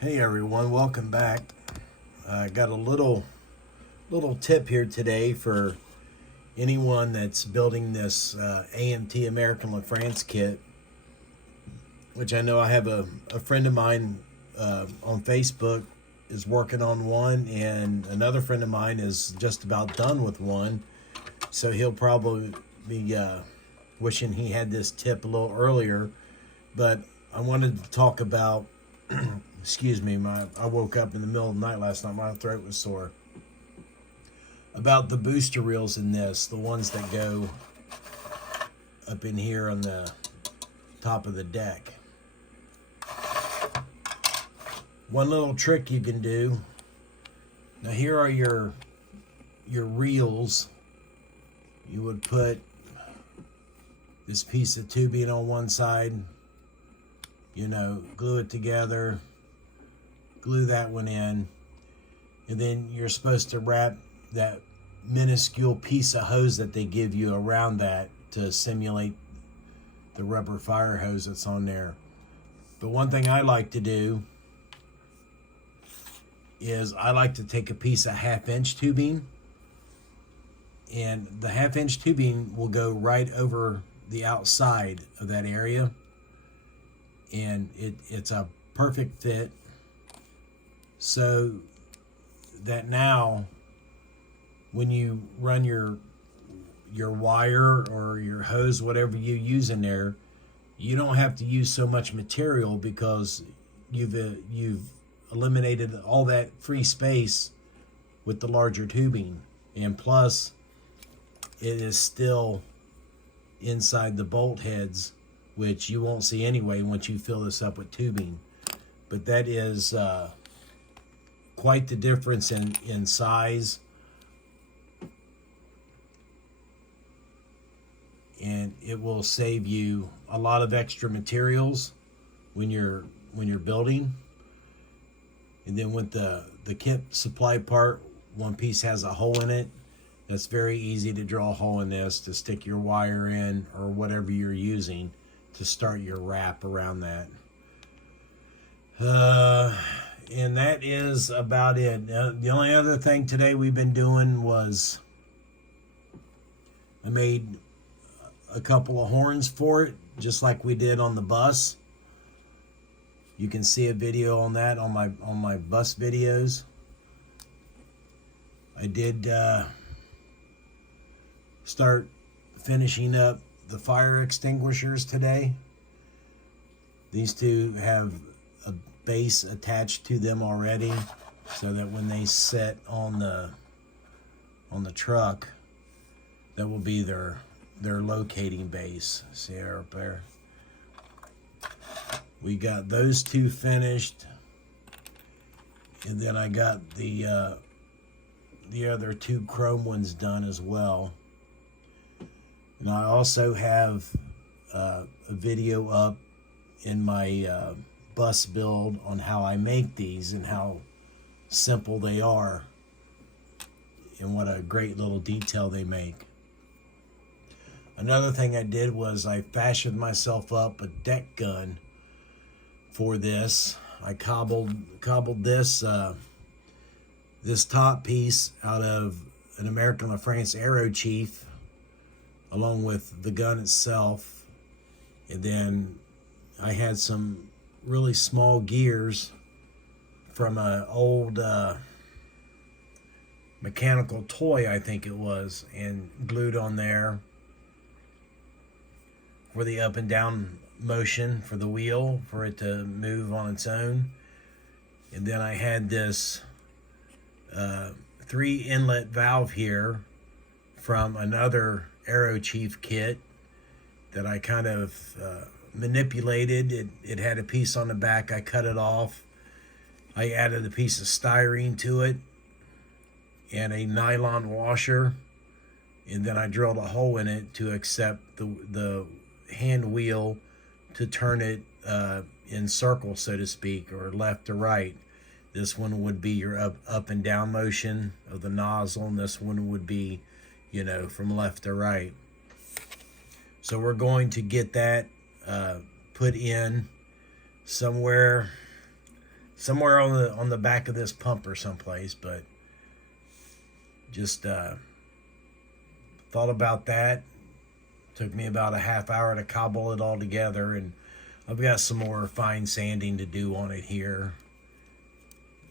Hey everyone, welcome back. I got a little tip here today for anyone that's building this AMT American LaFrance kit, which I know I have a friend of mine on Facebook is working on one, and another friend of mine is just about done with one. So he'll probably be wishing he had this tip a little earlier. But I wanted to talk about excuse me, I woke up in the middle of the night last night, my throat was sore. About the booster reels in this, the ones that go up in here on the top of the deck. One little trick you can do. Now here are your reels. You would put this piece of tubing on one side, glue it together, glue that one in, and then you're supposed to wrap that minuscule piece of hose that they give you around that to simulate the rubber fire hose that's on there. But one thing I like to do is I like to take a piece of 1/2-inch tubing, and the 1/2-inch tubing will go right over the outside of that area, and it's a perfect fit, so that now when you run your wire or your hose, whatever you use in there, you don't have to use so much material because you've eliminated all that free space with the larger tubing. And plus, it is still inside the bolt heads, which you won't see anyway once you fill this up with tubing. But that is quite the difference in size, and it will save you a lot of extra materials when you're building. And then with the kit supply part, one piece has a hole in it. That's very easy to draw a hole in this to stick your wire in or whatever you're using to start your wrap around that. And that is about it. The only other thing today we've been doing was I made a couple of horns for it, just like we did on the bus. You can see a video on that on my bus videos. I did start finishing up the fire extinguishers today. These two have a base attached to them already, so that when they set on the truck, that will be their locating base. See there up there. We got those two finished, and then I got the other two chrome ones done as well. And I also have a video up in my bus build on how I make these and how simple they are and what a great little detail they make. Another thing I did was I fashioned myself up a deck gun for this. I cobbled this this top piece out of an American LaFrance Aero Chief, along with the gun itself, and then I had some really small gears from an old mechanical toy, I think it was, and glued on there for the up and down motion for the wheel, for it to move on its own. And then I had this 3 inlet valve here from another Aero Chief kit that I kind of manipulated. It had a piece on the back. I cut it off. I added a piece of styrene to it and a nylon washer, and then I drilled a hole in it to accept the hand wheel to turn it in circles, so to speak, or left to right. This one would be your up and down motion of the nozzle, and this one would be, from left to right. So we're going to get that put in somewhere somewhere on the back of this pump or someplace. But just thought about that. Took me about a half hour to cobble it all together, and I've got some more fine sanding to do on it here.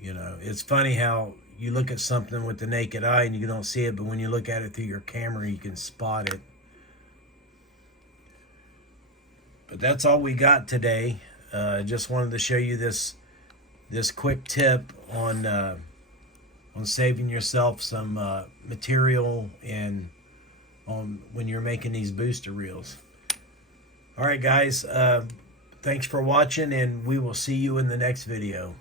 You know, it's funny how you look at something with the naked eye and you don't see it, but when you look at it through your camera, you can spot it. But that's all we got today. Just wanted to show you this quick tip on saving yourself some material and on when you're making these booster reels. All right, guys. Thanks for watching, and we will see you in the next video.